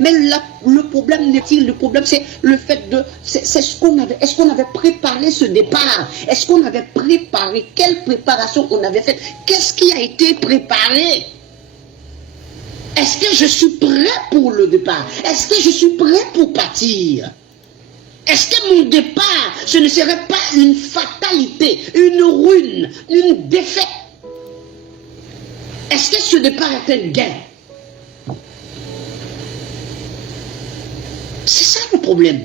Mais le problème n'est-il, le problème c'est le fait de, c'est ce qu'on avait, est-ce qu'on avait préparé ce départ? Est-ce qu'on avait préparé? Quelle préparation on avait faite? Qu'est-ce qui a été préparé? Est-ce que je suis prêt pour le départ? Est-ce que je suis prêt pour partir? Est-ce que mon départ, ce ne serait pas une fatalité, une ruine, une défaite? Est-ce que ce départ est un gain? C'est ça le problème.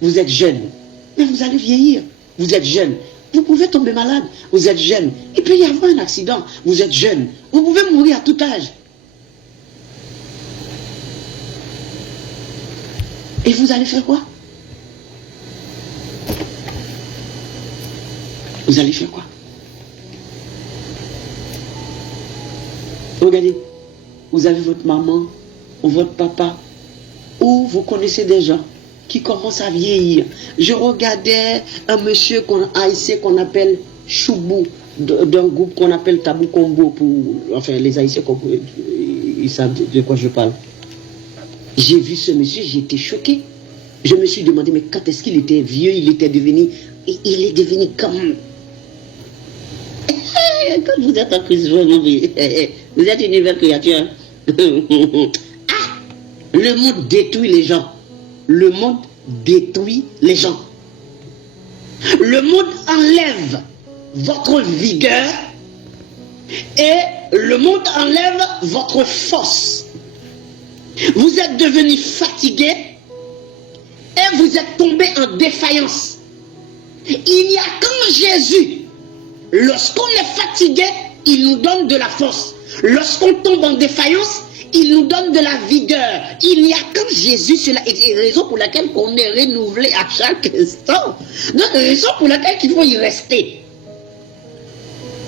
Vous êtes jeune, mais vous allez vieillir. Vous êtes jeune, vous pouvez tomber malade. Vous êtes jeune, il peut y avoir un accident. Vous êtes jeune, vous pouvez mourir à tout âge. Et vous allez faire quoi? Vous allez faire quoi? Regardez, vous avez votre maman ou votre papa, ou vous connaissez des gens qui commencent à vieillir. Je regardais un monsieur haïtien qu'on appelle Choubou, d'un groupe qu'on appelle Tabou Combo, enfin les haïtiens, ils savent de quoi je parle. J'ai vu ce monsieur, j'ai été choqué. Je me suis demandé, mais quand est-ce qu'il était vieux, il est devenu comme... Quand vous êtes en Christ, vous êtes une nouvelle créature. Ah, le monde détruit les gens. Le monde détruit les gens. Le monde enlève votre vigueur et le monde enlève votre force. Vous êtes devenu fatigué et vous êtes tombé en défaillance. Il n'y a qu'en Jésus. Lorsqu'on est fatigué, il nous donne de la force. Lorsqu'on tombe en défaillance, il nous donne de la vigueur. Il n'y a qu'en Jésus, c'est la raison pour laquelle on est renouvelé à chaque instant. Donc, raison pour laquelle il faut y rester.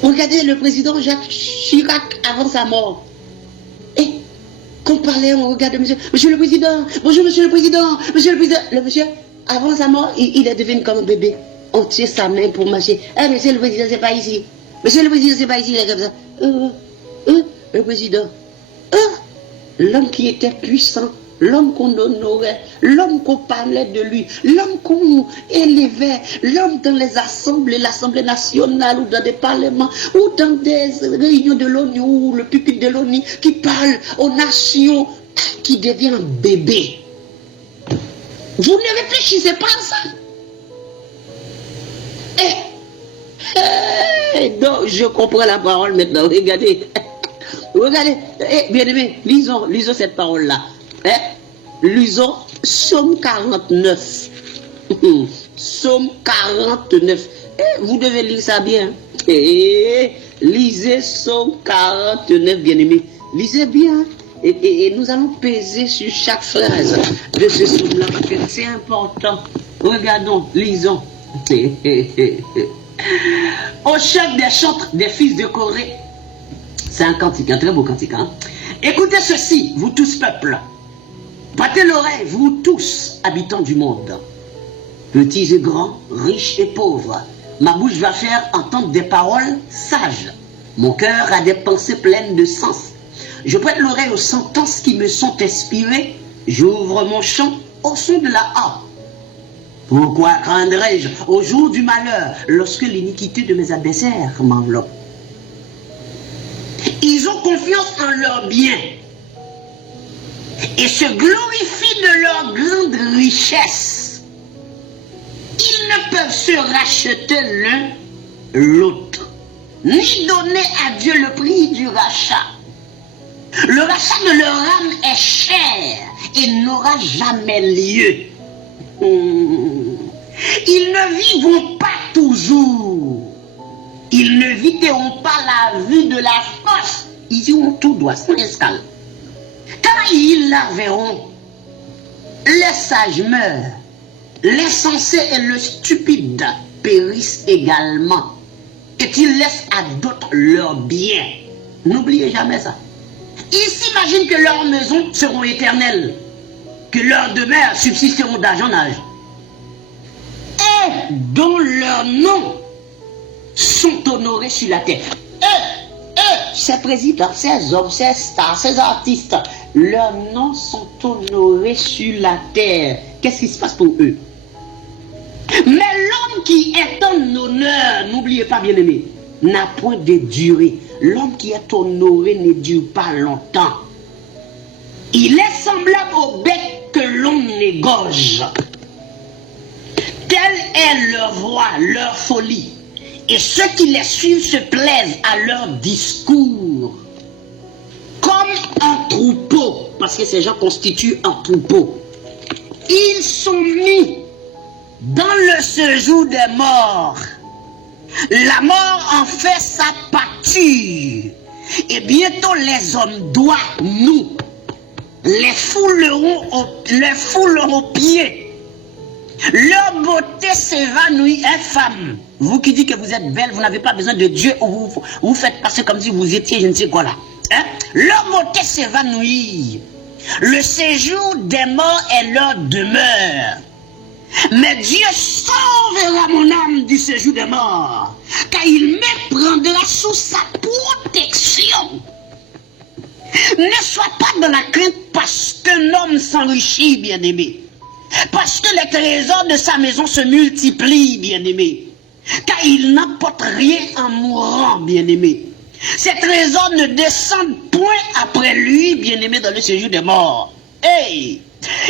Regardez le président Jacques Chirac avant sa mort. Et qu'on parlait, on regarde monsieur le président, bonjour monsieur le président, monsieur le président. Le monsieur, avant sa mort, il est devenu comme un bébé. On tire sa main pour marcher. Ah, monsieur le président, c'est pas ici. Monsieur le président, c'est pas ici, il est comme ça. Le président. L'homme qui était puissant, l'homme qu'on honorait, l'homme qu'on parlait de lui, l'homme qu'on élevait, l'homme dans les assemblées, l'Assemblée nationale ou dans des parlements, ou dans des réunions de l'ONU, ou le pupitre de l'ONU, qui parle aux nations, qui devient un bébé. Vous ne réfléchissez pas à ça? Donc, je comprends la parole maintenant. Regardez. Regardez. Bien aimé, lisons cette parole-là. Lisons Psaume 49. Psaume 49. Vous devez lire ça bien. Lisez Psaume 49, bien aimé. Lisez bien. Et nous allons peser sur chaque phrase de ce psaume-là parce que c'est important. Regardons, lisons. Au chef des chantres des fils de Corée. C'est un cantique, un très beau cantique. Hein? Écoutez ceci, vous tous peuples. Prêtez l'oreille, vous tous habitants du monde. Petits et grands, riches et pauvres. Ma bouche va faire entendre des paroles sages. Mon cœur a des pensées pleines de sens. Je prête l'oreille aux sentences qui me sont inspirées. J'ouvre mon chant au son de la harpe. Pourquoi craindrais-je au jour du malheur, lorsque l'iniquité de mes adversaires m'enveloppe? Ils ont confiance en leur bien et se glorifient de leur grande richesse. Ils ne peuvent se racheter l'un l'autre, ni donner à Dieu le prix du rachat. Le rachat de leur âme est cher et n'aura jamais lieu. Ils ne vivront pas toujours. Ils ne viteront pas la vue de la force. Ils iront tout droit, sans escale. Quand ils la verront, les sages meurent, les sensés et le stupide périssent également. Et ils laissent à d'autres leurs biens. N'oubliez jamais ça. Ils s'imaginent que leurs maisons seront éternelles, que leurs demeures subsisteront d'âge en âge, et dont leurs noms sont honorés sur la terre. Ces présidents, ces hommes, ces stars, ces artistes, leurs noms sont honorés sur la terre. Qu'est-ce qui se passe pour eux? Mais l'homme qui est en honneur, n'oubliez pas, bien-aimé, n'a point de durée. L'homme qui est honoré ne dure pas longtemps. Il est semblable au bec que l'on égorge. Telle est leur voix, leur folie. Et ceux qui les suivent se plaisent à leur discours. Comme un troupeau, parce que ces gens constituent un troupeau. Ils sont mis dans le séjour des morts. La mort en fait sa pâture. Et bientôt les hommes doivent, nous, les fouleront aux pieds. Leur beauté s'évanouit, infâme. Vous qui dites que vous êtes belle, vous n'avez pas besoin de Dieu, ou vous faites passer comme si vous étiez je ne sais quoi là. Hein? Leur beauté s'évanouit. Le séjour des morts est leur demeure. Mais Dieu sauvera mon âme du séjour des morts, car il me prendra sous sa protection. Ne sois pas dans la crainte parce qu'un homme s'enrichit, bien-aimé. Parce que les trésors de sa maison se multiplient, bien-aimé. Car il n'apporte rien en mourant, bien-aimé. Ces trésors ne descendent point après lui, bien-aimé, dans le séjour des morts. Hey!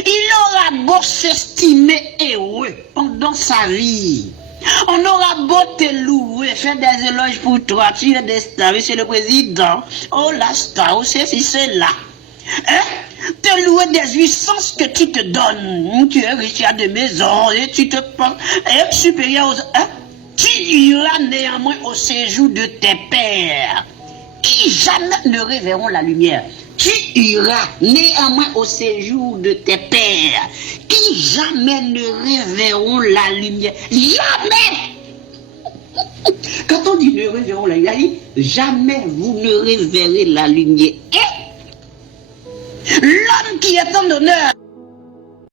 Il aura beau s'estimer heureux pendant sa vie. On aura beau te louer, faire des éloges pour toi, tu es des stars, monsieur le président. Oh la star, oh ceci, c'est là. Hein? Te louer des jouissances que tu te donnes. Tu es riche, tu as des maisons et tu te penses supérieur aux... Hein? Tu iras néanmoins au séjour de tes pères, qui jamais ne reverront la lumière. Tu iras néanmoins au séjour de tes pères, qui jamais ne reverront la lumière. Jamais! Quand on dit ne reverront la lumière, jamais vous ne reverrez la lumière. Et l'homme qui est en honneur